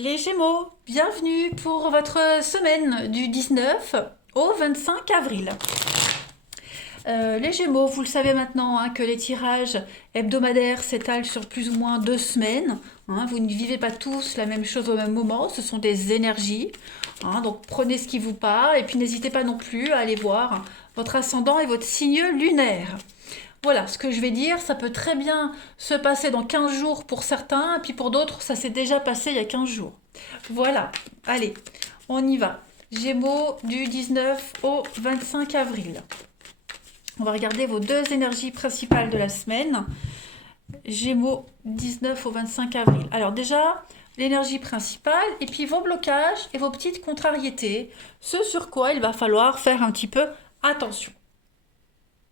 Les Gémeaux, bienvenue pour votre semaine du 19 au 25 avril. Les Gémeaux, vous le savez maintenant que les tirages hebdomadaires s'étalent sur plus ou moins 2 semaines. Vous ne vivez pas tous la même chose au même moment, ce sont des énergies. Donc prenez ce qui vous parle et puis n'hésitez pas non plus à aller voir votre ascendant et votre signe lunaire. Voilà, ce que je vais dire, ça peut très bien se passer dans 15 jours pour certains, et puis pour d'autres, ça s'est déjà passé il y a 15 jours. Voilà, allez, on y va. Gémeaux du 19 au 25 avril. On va regarder vos deux énergies principales de la semaine. Gémeaux 19 au 25 avril. Alors déjà, l'énergie principale et puis vos blocages et vos petites contrariétés, ce sur quoi il va falloir faire un petit peu attention.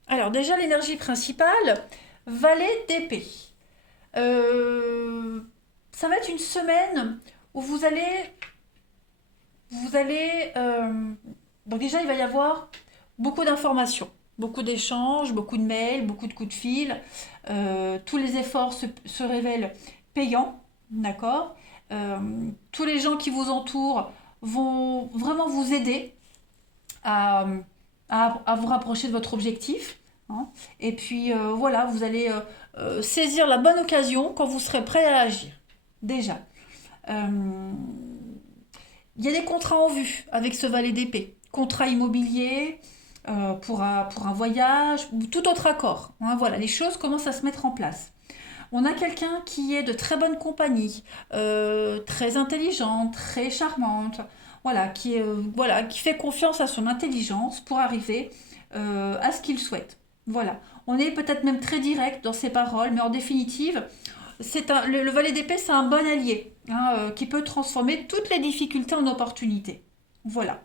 Alors déjà l'énergie principale, valet d'épée. Ça va être une semaine où vous allez, donc déjà il va y avoir beaucoup d'informations, beaucoup d'échanges, beaucoup de mails, beaucoup de coups de fil. Tous les efforts se révèlent payants, d'accord. Tous les gens qui vous entourent vont vraiment vous aider à, à vous rapprocher de votre objectif. Et puis voilà, vous allez saisir la bonne occasion quand vous serez prêt à agir. Déjà. Euh, Il y a des contrats en vue avec ce valet d'épée. Contrat immobilier, pour un voyage, ou tout autre accord. Voilà, les choses commencent à se mettre en place. On a quelqu'un qui est de très bonne compagnie, très intelligente, très charmante, voilà, qui fait confiance à son intelligence pour arriver à ce qu'il souhaite. Voilà. On est peut-être même très direct dans ses paroles, mais en définitive, le valet d'épée, c'est un bon allié qui peut transformer toutes les difficultés en opportunités. Voilà.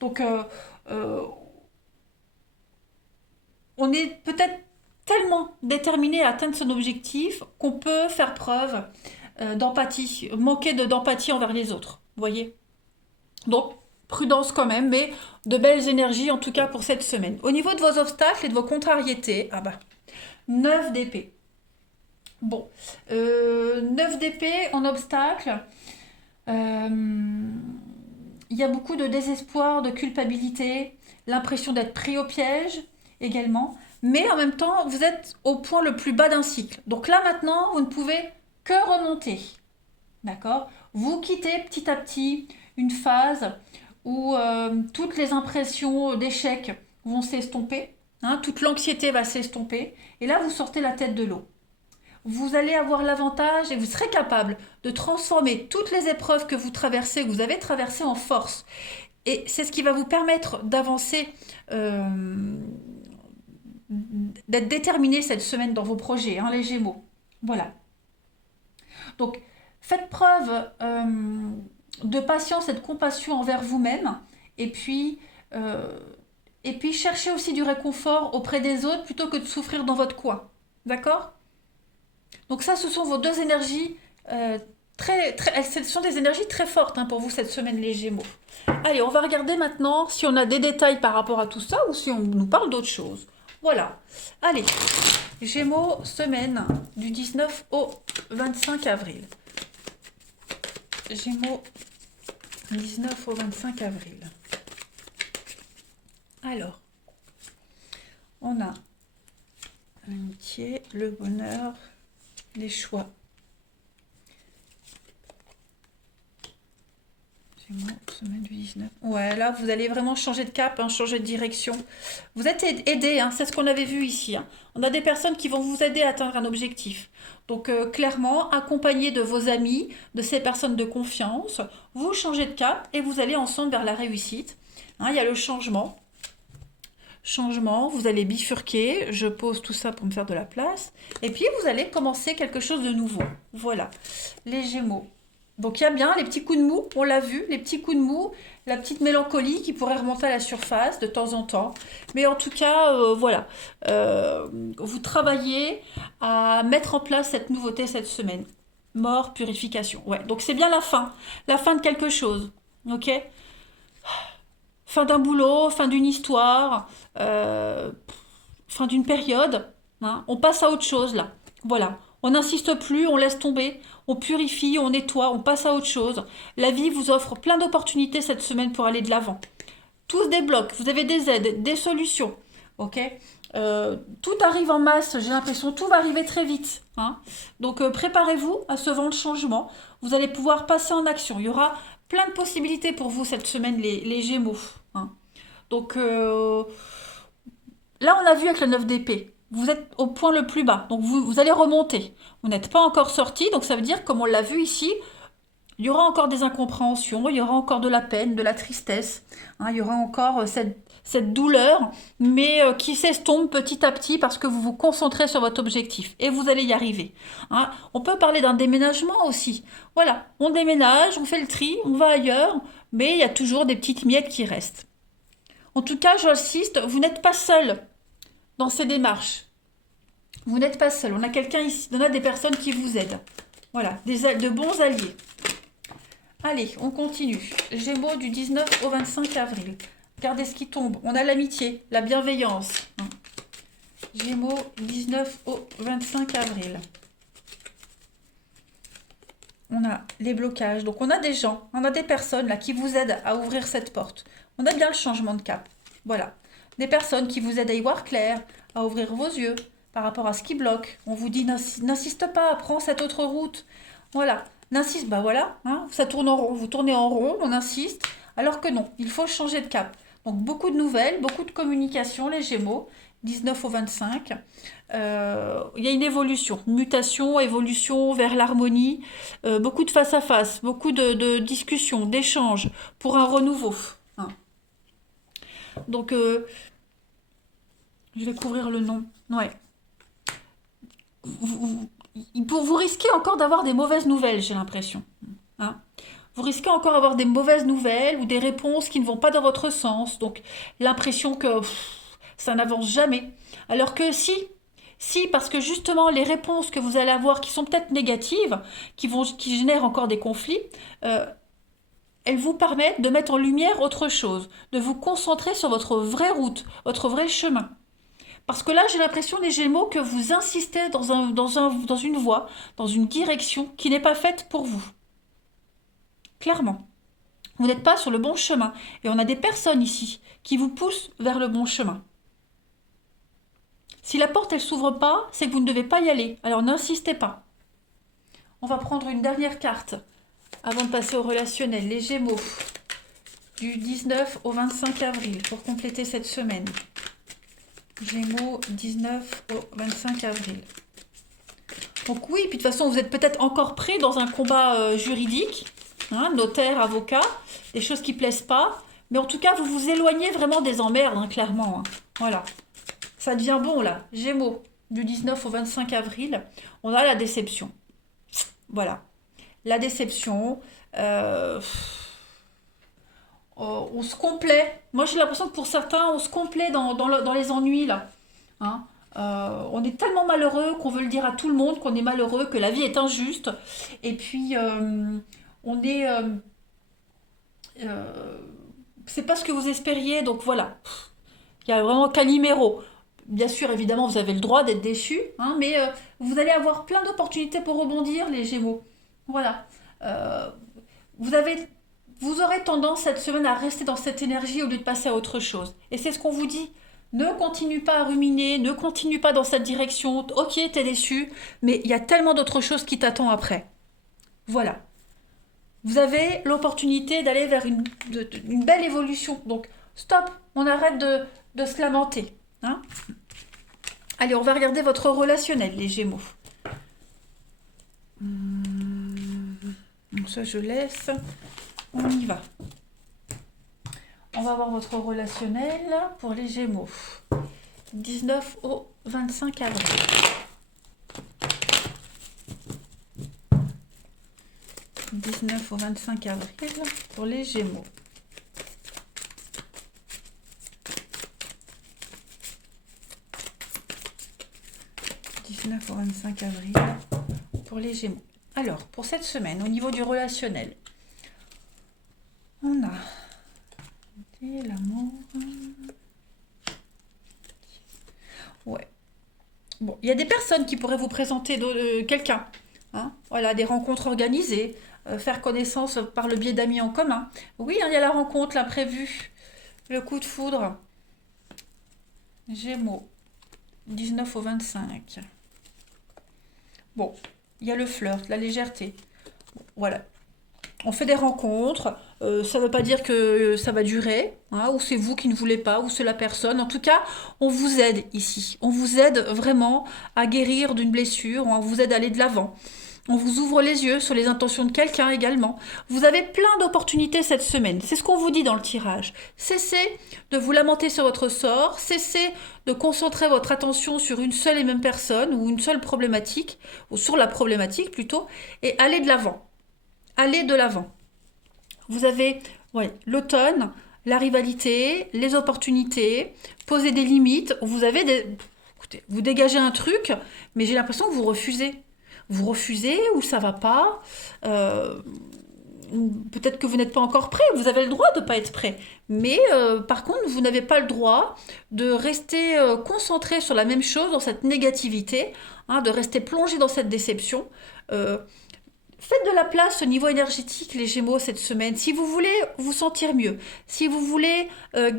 Donc, euh, on est peut-être tellement déterminé à atteindre son objectif qu'on peut faire preuve d'empathie, manquer d'empathie envers les autres. Vous voyez. Donc, prudence quand même, mais de belles énergies en tout cas pour cette semaine. Au niveau de vos obstacles et de vos contrariétés, 9 d'épée. Bon, 9 d'épée en obstacle. Euh, il y a beaucoup de désespoir, de culpabilité, l'impression d'être pris au piège également. Mais en même temps, vous êtes au point le plus bas d'un cycle. Donc là maintenant, vous ne pouvez que remonter. D'accord. Vous quittez petit à petit une phase où toutes les impressions d'échec vont s'estomper. Toute l'anxiété va s'estomper. Et là, vous sortez la tête de l'eau. Vous allez avoir l'avantage et vous serez capable de transformer toutes les épreuves que vous traversez, que vous avez traversées en force. Et c'est ce qui va vous permettre d'avancer, d'être déterminé cette semaine dans vos projets, les Gémeaux. Voilà. Donc, faites preuve de patience et de compassion envers vous-même. Et puis, euh, et puis, cherchez aussi du réconfort auprès des autres plutôt que de souffrir dans votre coin. D'accord. Donc ça, ce sont vos deux énergies ce sont des énergies très fortes pour vous cette semaine, les Gémeaux. Allez, on va regarder maintenant si on a des détails par rapport à tout ça ou si on nous parle d'autre chose. Voilà. Allez, Gémeaux, semaine du 19 au 25 avril. Gémeaux, 19 au 25 avril. Alors, on a l'amitié, le bonheur, les choix. Semaine du 19. Ouais, là, vous allez vraiment changer de cap, changer de direction. Vous êtes aidé, c'est ce qu'on avait vu ici. On a des personnes qui vont vous aider à atteindre un objectif. Donc, clairement, accompagné de vos amis, de ces personnes de confiance, vous changez de cap et vous allez ensemble vers la réussite. Il y a le changement. Changement, vous allez bifurquer. Je pose tout ça pour me faire de la place. Et puis, vous allez commencer quelque chose de nouveau. Voilà. Les Gémeaux. Donc il y a bien les petits coups de mou, on l'a vu, les petits coups de mou, la petite mélancolie qui pourrait remonter à la surface de temps en temps. Mais en tout cas, voilà, vous travaillez à mettre en place cette nouveauté cette semaine. Mort, purification. Ouais, donc c'est bien la fin de quelque chose. Ok. Fin d'un boulot, fin d'une histoire, fin d'une période. On passe à autre chose là. Voilà. On n'insiste plus, on laisse tomber, on purifie, on nettoie, on passe à autre chose. La vie vous offre plein d'opportunités cette semaine pour aller de l'avant. Tout se débloque, vous avez des aides, des solutions. Ok. Tout arrive en masse, j'ai l'impression, tout va arriver très vite. Hein. Donc préparez-vous à ce vent de changement. Vous allez pouvoir passer en action. Il y aura plein de possibilités pour vous cette semaine, les Gémeaux. Hein. Donc là, on a vu avec le 9 d'épée. Vous êtes au point le plus bas. Donc vous allez remonter. Vous n'êtes pas encore sorti. Donc ça veut dire, comme on l'a vu ici, il y aura encore des incompréhensions, il y aura encore de la peine, de la tristesse, hein, il y aura encore cette douleur, mais qui s'estompe petit à petit parce que vous vous concentrez sur votre objectif et vous allez y arriver. Hein. On peut parler d'un déménagement aussi. Voilà, on déménage, on fait le tri, on va ailleurs, mais il y a toujours des petites miettes qui restent. En tout cas, j'insiste, vous n'êtes pas seul dans ces démarches. Vous n'êtes pas seul. On a quelqu'un ici, on a des personnes qui vous aident. Voilà, de bons alliés. Allez, on continue. Gémeaux du 19 au 25 avril. Regardez ce qui tombe. On a l'amitié, la bienveillance. Gémeaux 19 au 25 avril. On a les blocages. Donc on a des gens, on a des personnes là qui vous aident à ouvrir cette porte. On a bien le changement de cap. Voilà. Des personnes qui vous aident à y voir clair, à ouvrir vos yeux par rapport à ce qui bloque. On vous dit n'insiste pas, prends cette autre route. Voilà. N'insiste, bah voilà, hein, ça tourne en rond, vous tournez en rond, on insiste, alors que non, il faut changer de cap. Donc beaucoup de nouvelles, beaucoup de communication, les Gémeaux, 19 au 25. Il y a une évolution, mutation, évolution vers l'harmonie, beaucoup de face à face, beaucoup de discussions, d'échanges pour un renouveau. Hein. Donc, je vais couvrir le nom. Ouais. Vous risquez encore d'avoir des mauvaises nouvelles, j'ai l'impression. Hein. Vous risquez encore d'avoir des mauvaises nouvelles ou des réponses qui ne vont pas dans votre sens. Donc, l'impression que ça n'avance jamais. Alors que si, parce que justement, les réponses que vous allez avoir, qui sont peut-être négatives, qui génèrent encore des conflits, elles vous permettent de mettre en lumière autre chose, de vous concentrer sur votre vraie route, votre vrai chemin. Parce que là, j'ai l'impression, les Gémeaux, que vous insistez dans une voie, dans une direction qui n'est pas faite pour vous. Clairement. Vous n'êtes pas sur le bon chemin. Et on a des personnes ici qui vous poussent vers le bon chemin. Si la porte, elle s'ouvre pas, c'est que vous ne devez pas y aller. Alors n'insistez pas. On va prendre une dernière carte avant de passer au relationnel. Les Gémeaux, du 19 au 25 avril, pour compléter cette semaine. Gémeaux, 19 au 25 avril. Donc oui, puis de toute façon, vous êtes peut-être encore pris dans un combat juridique, hein, notaire, avocat, des choses qui ne plaisent pas. Mais en tout cas, vous vous éloignez vraiment des emmerdes, hein, clairement. Hein. Voilà. Ça devient bon, là. Gémeaux, du 19 au 25 avril, on a la déception. Voilà. La déception. On se complaît. Moi, j'ai l'impression que pour certains, on se complaît dans les ennuis, là. Hein. On est tellement malheureux qu'on veut le dire à tout le monde qu'on est malheureux, que la vie est injuste. Et puis, on est... c'est pas ce que vous espériez, donc voilà. Il y a vraiment Calimero. Bien sûr, évidemment, vous avez le droit d'être déçu, hein, mais vous allez avoir plein d'opportunités pour rebondir, les Gémeaux. Voilà. Euh, vous avez... Vous aurez tendance cette semaine à rester dans cette énergie au lieu de passer à autre chose. Et c'est ce qu'on vous dit. Ne continue pas à ruminer, ne continue pas dans cette direction. Ok, t'es déçu, mais il y a tellement d'autres choses qui t'attendent après. Voilà. Vous avez l'opportunité d'aller vers une belle évolution. Donc, stop, on arrête de se lamenter. Hein. Allez, on va regarder votre relationnel, les Gémeaux. Donc ça, je laisse. On y va. On va voir votre relationnel pour les Gémeaux. 19 au 25 avril. « 19 au 25 avril pour les Gémeaux. « 19 au 25 avril pour les Gémeaux. » Alors, pour cette semaine, au niveau du relationnel, on a l'amour. Ouais. Bon, il y a des personnes qui pourraient vous présenter quelqu'un. Hein. Voilà, des rencontres organisées, faire connaissance par le biais d'amis en commun. Oui, hein, il y a la rencontre, l'imprévu, le coup de foudre. Gémeaux, 19 au 25. Bon, il y a le flirt, la légèreté. Bon, voilà. On fait des rencontres, ça ne veut pas dire que ça va durer, hein, ou c'est vous qui ne voulez pas, ou c'est la personne. En tout cas, on vous aide ici. On vous aide vraiment à guérir d'une blessure, on vous aide à aller de l'avant. On vous ouvre les yeux sur les intentions de quelqu'un également. Vous avez plein d'opportunités cette semaine. C'est ce qu'on vous dit dans le tirage. Cessez de vous lamenter sur votre sort. Cessez de concentrer votre attention sur une seule et même personne ou une seule problématique, ou sur la problématique plutôt, et allez de l'avant. Allez de l'avant. Vous avez l'automne, la rivalité, les opportunités, poser des limites. Écoutez, vous dégagez un truc, mais j'ai l'impression que vous refusez. Vous refusez ou ça va pas. Peut-être que vous n'êtes pas encore prêt. Vous avez le droit de ne pas être prêt. Mais par contre, vous n'avez pas le droit de rester concentré sur la même chose, dans cette négativité, hein, de rester plongé dans cette déception. Faites de la place au niveau énergétique, les Gémeaux, cette semaine. Si vous voulez vous sentir mieux, si vous voulez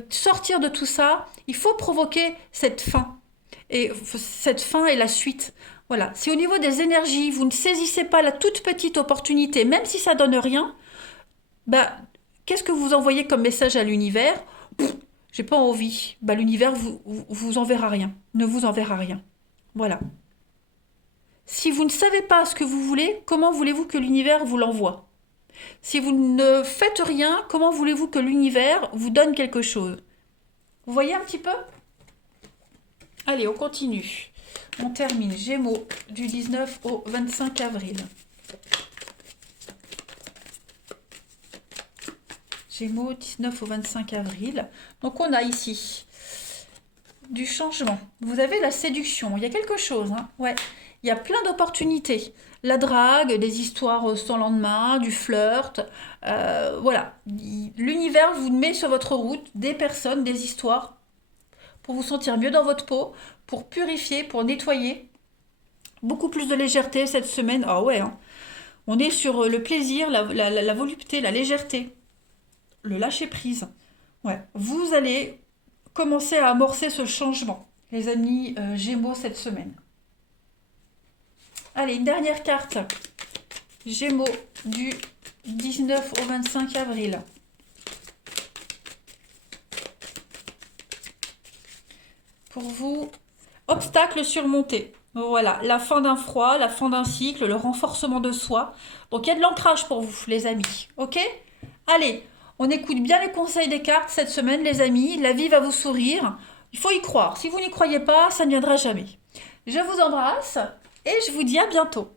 sortir de tout ça, il faut provoquer cette fin. Et cette fin est la suite. Voilà. Si au niveau des énergies, vous ne saisissez pas la toute petite opportunité, même si ça donne rien, bah, qu'est-ce que vous envoyez comme message à l'univers? J'ai pas envie. Bah, l'univers vous enverra rien. Ne vous enverra rien. Voilà. Si vous ne savez pas ce que vous voulez, comment voulez-vous que l'univers vous l'envoie? Si vous ne faites rien, comment voulez-vous que l'univers vous donne quelque chose? Vous voyez un petit peu? Allez, on continue. On termine. Gémeaux, du 19 au 25 avril. Gémeaux, 19 au 25 avril. Donc on a ici du changement. Vous avez la séduction. Il y a quelque chose, hein? Ouais. Il y a plein d'opportunités. La drague, des histoires sans lendemain, du flirt. Voilà. L'univers vous met sur votre route des personnes, des histoires pour vous sentir mieux dans votre peau, pour purifier, pour nettoyer. Beaucoup plus de légèreté cette semaine. Ah ouais, hein. On est sur le plaisir, la volupté, la légèreté, le lâcher-prise. Ouais. Vous allez commencer à amorcer ce changement, les amis Gémeaux, cette semaine. Allez, une dernière carte. Gémeaux, du 19 au 25 avril. Pour vous, obstacle surmonté. Voilà, la fin d'un froid, la fin d'un cycle, le renforcement de soi. Donc il y a de l'ancrage pour vous, les amis. Ok? Allez, on écoute bien les conseils des cartes cette semaine, les amis. La vie va vous sourire. Il faut y croire. Si vous n'y croyez pas, ça ne viendra jamais. Je vous embrasse et je vous dis à bientôt.